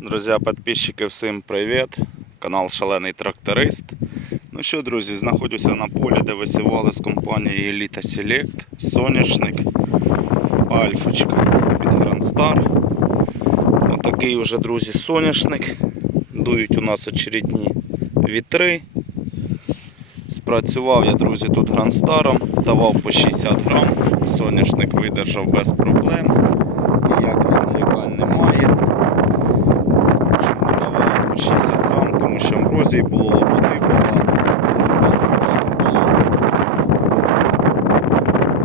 Друзі, підписчики, всім привіт! Канал Шалений Тракторист. Ну що, друзі, знаходжуся на полі, де висівали з компанії Elita Select, соняшник, Альфочка Grand Star. Отакий уже, друзі, соняшник. Дують у нас очередні вітри. Спрацював я, друзі, тут Star, давав по 60 грам. Соняшник видержав без проблем. Ніяких нарікань немає. Чому давали по 60 грам, тому було лободи багато.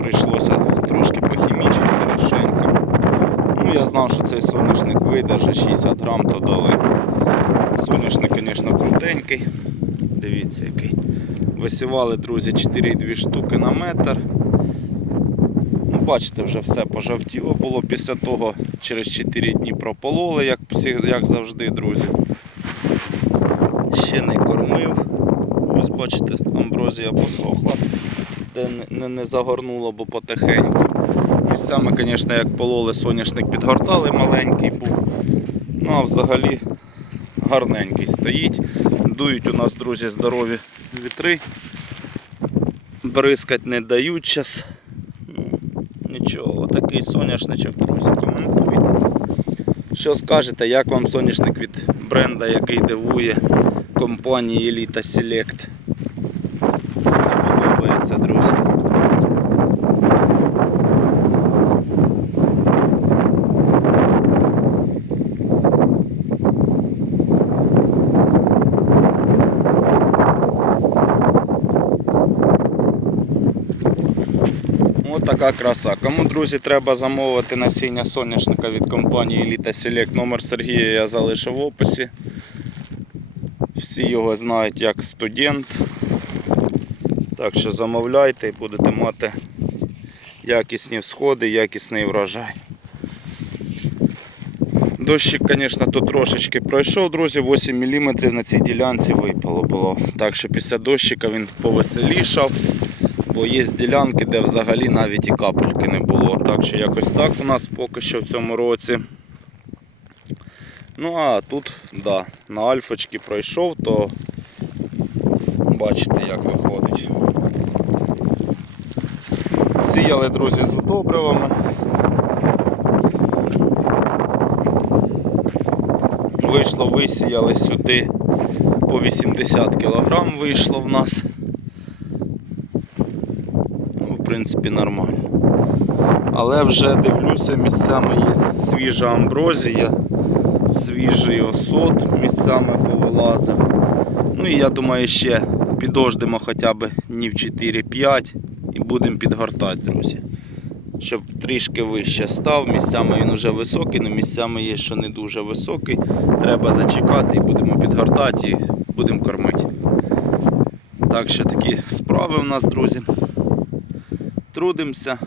Прийшлося трошки похімічити хорошенько. Ну, я знав, що цей соняшник видержить 60 грам, то дали. Соняшник, звісно, крутенький. Дивіться який. Висівали, друзі, 4,2 штуки на метр. Ну, бачите, вже все пожовтіло було. Після того через 4 дні пропололи, як, як завжди, друзі. Ще не кормив. Ось бачите, амброзія посохла, де не, не, загорнуло, бо потихеньку. Місцями, звісно, як пололи, соняшник підгортали, маленький був. Ну а взагалі гарненький стоїть. Дують у нас, друзі, здорові вітри. Бризкать не дають час. Нічого, отакий соняшничок, друзі, коментуйте. Що скажете, як вам соняшник від бренда, який дивує компанії Elita Select? Подобається, друзі. Така краса. Кому, друзі, треба замовити насіння соняшника від компанії Elita Select, номер Сергія я залишив в описі. Всі його знають як студент. Так що замовляйте і будете мати якісні всходи, якісний врожай. Дощик, звісно, тут трошечки пройшов, друзі, 8 мм на цій ділянці випало було. Так що після дощика він повеселішав бо є ділянки, де взагалі навіть і капельки не було. Так що якось так у нас поки що в цьому році. Ну а тут, да, на альфочки пройшов, то бачите, як виходить. Сіяли, друзі, з добривами. Вийшло, висіяли сюди по 80 кг вийшло в нас ну, в принципі, нормально. Але вже дивлюся, місцями є свіжа амброзія, свіжий осот місцями повилазив. Ну і я думаю, ще підождемо хоча б днів 4-5 і будемо підгортати, друзі. Щоб трішки вище став, місцями він вже високий, але місцями є, що не дуже високий. Треба зачекати і будемо підгортати і будемо кормити. Так що такі справи в нас, друзі. Трудимося,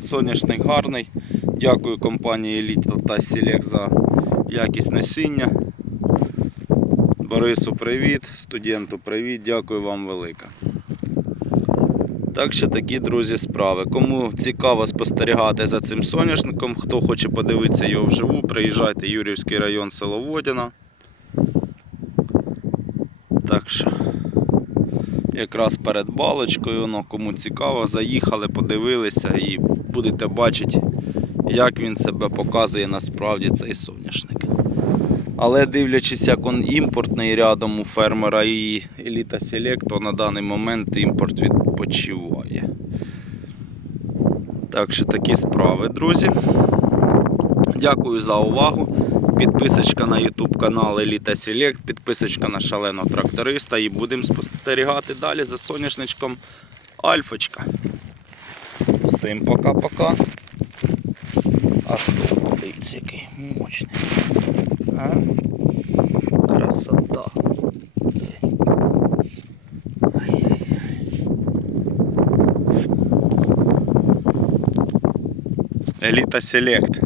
соняшник гарний. Дякую компанії Elite та Select за якість насіння. Борису привіт, студенту привіт, дякую вам велике. Так що такі, друзі, справи. Кому цікаво спостерігати за цим соняшником, хто хоче подивитися його вживу, приїжджайте Юрівський район село Водяна. Так що якраз перед балочкою, ну, кому цікаво, заїхали, подивилися і будете бачити, як він себе показує насправді цей соняшник. Але дивлячись, як він імпортний рядом у фермера і Select, то на даний момент імпорт відпочиває. Так що такі справи, друзі. Дякую за увагу. Підписочка на YouTube канал Elita Select, підписочка на шаленого тракториста і будемо спостерігати далі за соняшничком Альфочка. Всім пока-пока. А стоп, дивіться, який мощний. А? Красота. Еліта Селект.